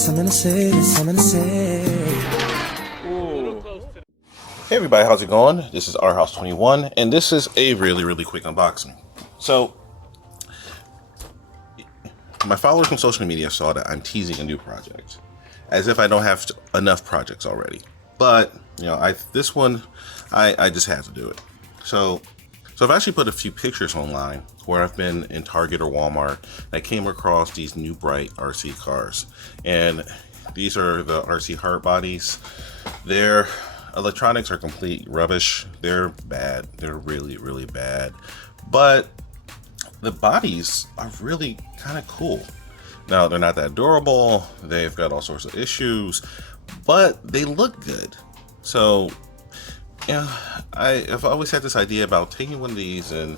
something to say, there's something to say. Hey everybody, how's it going? This is Our House 21, and this is a really quick unboxing. So, my followers on social media saw that I'm teasing a new project, as if I don't have enough projects already. But you know, this one, I just had to do it. So I've actually put a few pictures online where I've been in Target or Walmart. And I came across these new Spright RC cars, and these are the RC hard bodies. Their electronics are complete rubbish. They're bad. They're really bad. But the bodies are really kind of cool. Now, they're not that durable. They've got all sorts of issues, but they look good. So, yeah, I've always had this idea about taking one of these and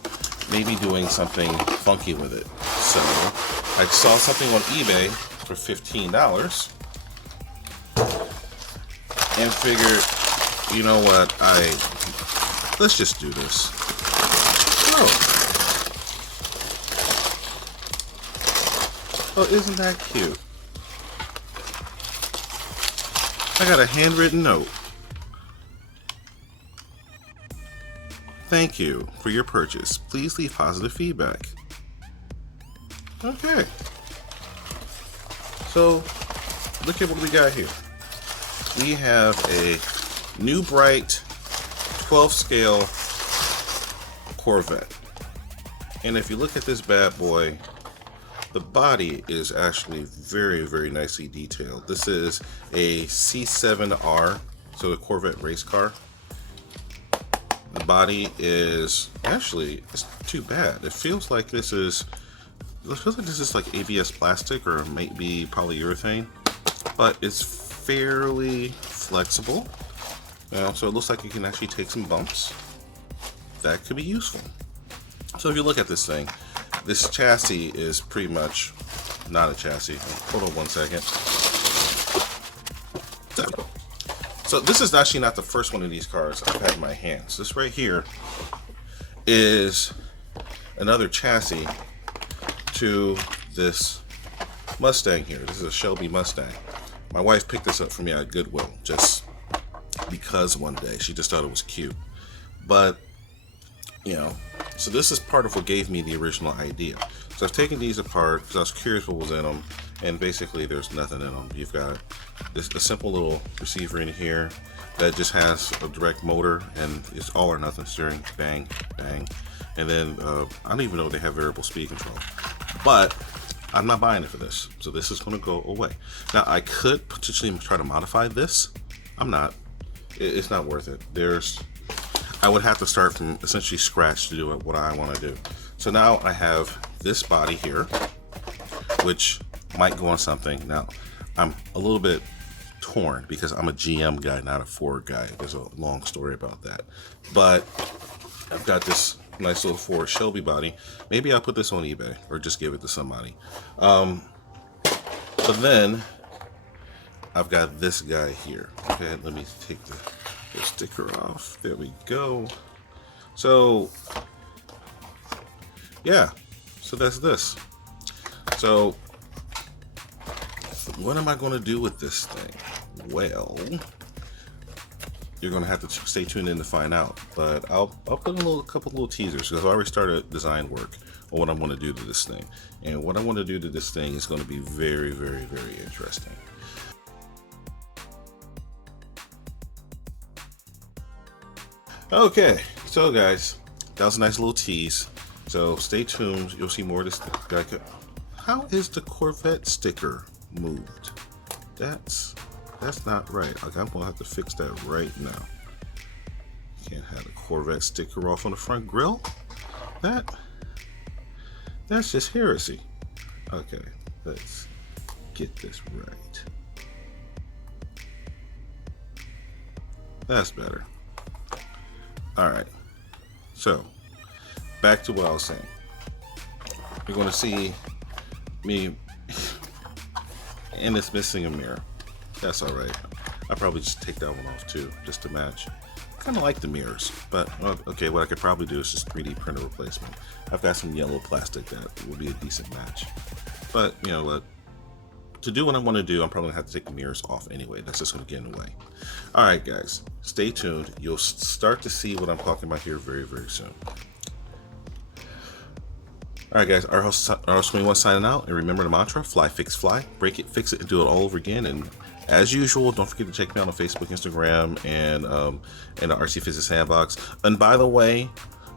maybe doing something funky with it. So, I saw something on eBay for $15 and figured, you know what, let's just do this. Oh, isn't that cute? I got a handwritten note. Thank you for your purchase. Please leave positive feedback. Okay. So, look at what we got here. We have a new bright 12 scale Corvette. And if you look at this bad boy, the body is actually very nicely detailed. This is a C7R, so a Corvette race car. The body is actually, it's too bad. It feels like this is like ABS plastic or maybe polyurethane, but it's fairly flexible. So it looks like you can actually take some bumps. That could be useful. So if you look at this thing, this chassis is pretty much not a chassis. Hold on one second. So this is actually not the first one of these cars I've had in my hands. This right here is another chassis to this Mustang here. This is a Shelby Mustang. My wife picked this up for me at Goodwill just because one day she just thought it was cute. But you know, so this is part of what gave me the original idea. So I've taken these apart because I was curious what was in them, and basically there's nothing in them. You've got a simple little receiver in here that just has a direct motor, and it's all or nothing steering, bang, and then I don't even know if they have variable speed control, but I'm not buying it for this, so this is going to go away. Now I could potentially try to modify this. I'm not. It's not worth it. I would have to start from essentially scratch to do what I want to do. So now I have this body here, which might go on something. Now, I'm a little bit torn because I'm a GM guy, not a Ford guy. There's a long story about that. But I've got this nice little Ford Shelby body. Maybe I'll put this on eBay or just give it to somebody. But then I've got this guy here. Okay, let me take the sticker off. There we go. So yeah, so that's this. So what am I going to do with this thing? Well, you're going to have to stay tuned in to find out, but I'll put in a couple little teasers because I already started design work on what I'm going to do to this thing, and what I want to do to this thing is going to be very interesting. Okay, so guys, that was a nice little tease. So stay tuned. You'll see more of this guy. How is the Corvette sticker moved? That's not right. Like, I'm gonna have to fix that right now. Can't have the Corvette sticker off on the front grille. That's just heresy. Okay, let's get this right. That's better. Alright, so back to what I was saying. You're going to see me, and it's missing a mirror. That's alright. I'll probably just take that one off too, just to match. I kind of like the mirrors, but okay, what I could probably do is just 3D print a replacement. I've got some yellow plastic that will be a decent match. But you know what? to do what I want to do, I'm probably gonna have to take the mirrors off anyway. That's just gonna get in the way. All right, guys, stay tuned. You'll start to see what I'm talking about here very, very soon. All right, guys, our host 21 signing out, and remember the mantra: fly, fix, fly, break it, fix it, and do it all over again. And as usual, don't forget to check me out on Facebook, Instagram, and the RC Physics Sandbox. And by the way,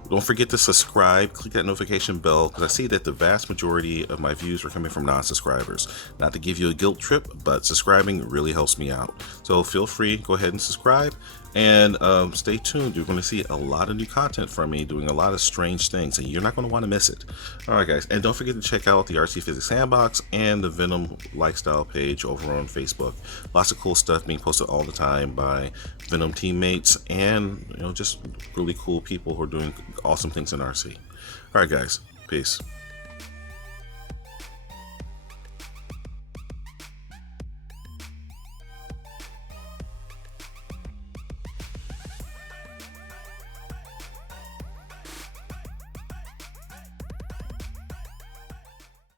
don't forget to subscribe, click that notification bell, because I see that the vast majority of my views are coming from non-subscribers. Not to give you a guilt trip, but subscribing really helps me out. So feel free, go ahead and subscribe, and stay tuned. You're going to see a lot of new content from me, doing a lot of strange things, and you're not going to want to miss it. All right, guys, and don't forget to check out the RC Physics Sandbox and the Venom Lifestyle page over on Facebook. Lots of cool stuff being posted all the time by Venom teammates, and just really cool people who are doing awesome things in RC. All right, guys, peace.